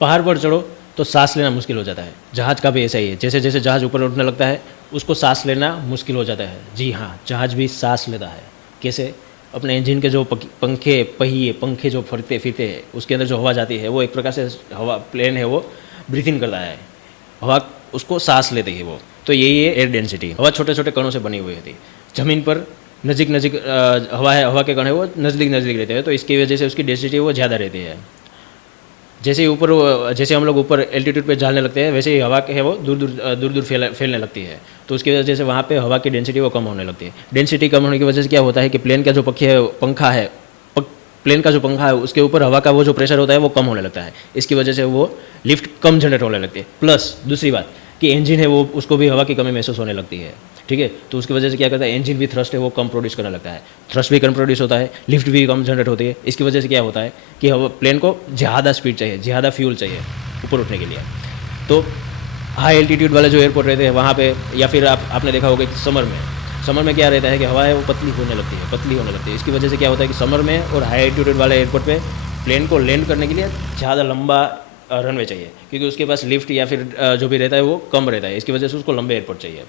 पहाड़ पर चढ़ो तो सांस लेना मुश्किल हो जाता है। जहाज़ का भी ऐसा ही है, जैसे जैसे जहाज़ ऊपर उठने लगता है उसको सांस लेना मुश्किल हो जाता है। जी हाँ, जहाज़ भी सांस लेता है। कैसे? अपने इंजन के जो पंखे पहिए पंखे जो फरते फिरते हैं उसके अंदर जो हवा जाती है वो एक प्रकार से हवा प्लेन है वो ब्रीथ इन करता है, हवा उसको सांस लेती है वो। तो यही है एयर डेंसिटी। हवा छोटे छोटे कणों से बनी हुई होती है। ज़मीन पर नज़ीक नज़ीक हवा है, हवा के कण है वो नज़दीक नज़दीक रहते हैं, तो इसकी वजह से उसकी डेंसिटी वो ज़्यादा रहती है। जैसे ही ऊपर जैसे हम लोग ऊपर एल्टीट्यूड पे जाने लगते हैं वैसे ही हवा के है वो दूर दूर फैलने लगती है, तो उसकी वजह से वहाँ पे हवा की डेंसिटी वो कम होने लगती है। डेंसिटी कम होने की वजह से क्या होता है कि प्लेन का जो पंखा है प्लेन का जो पंखा है उसके ऊपर हवा का वो जो प्रेशर होता है वो कम होने लगता है। इसकी वजह से वो लिफ्ट कम जनरेट होने लगती है। प्लस दूसरी बात कि इंजन है वो उसको भी हवा की कमी महसूस होने लगती है। ठीक है, तो उसकी वजह से क्या करता है, इंजन भी थ्रस्ट है वो कम प्रोड्यूस करने लगता है, थ्रस्ट भी कम प्रोड्यूस होता है, लिफ्ट भी कम जनरेट होती है। इसकी वजह से क्या होता है कि प्लेन को ज़्यादा स्पीड चाहिए, ज़्यादा फ्यूल चाहिए ऊपर उठने के लिए। तो हाई एल्टीट्यूड वाले जो एयरपोर्ट रहते हैं वहाँ पे, या फिर आपने देखा होगा कि समर में क्या रहता है कि हवा है वो पतली होने लगती है। इसकी वजह से क्या होता है कि समर में और हाई एल्टीट्यूड वाले एयरपोर्ट पे प्लेन को लैंड करने के लिए ज़्यादा लंबा रनवे चाहिए, क्योंकि उसके पास लिफ्ट या फिर जो भी रहता है वो कम रहता है। इसकी वजह से उसको लंबे एयरपोर्ट चाहिए।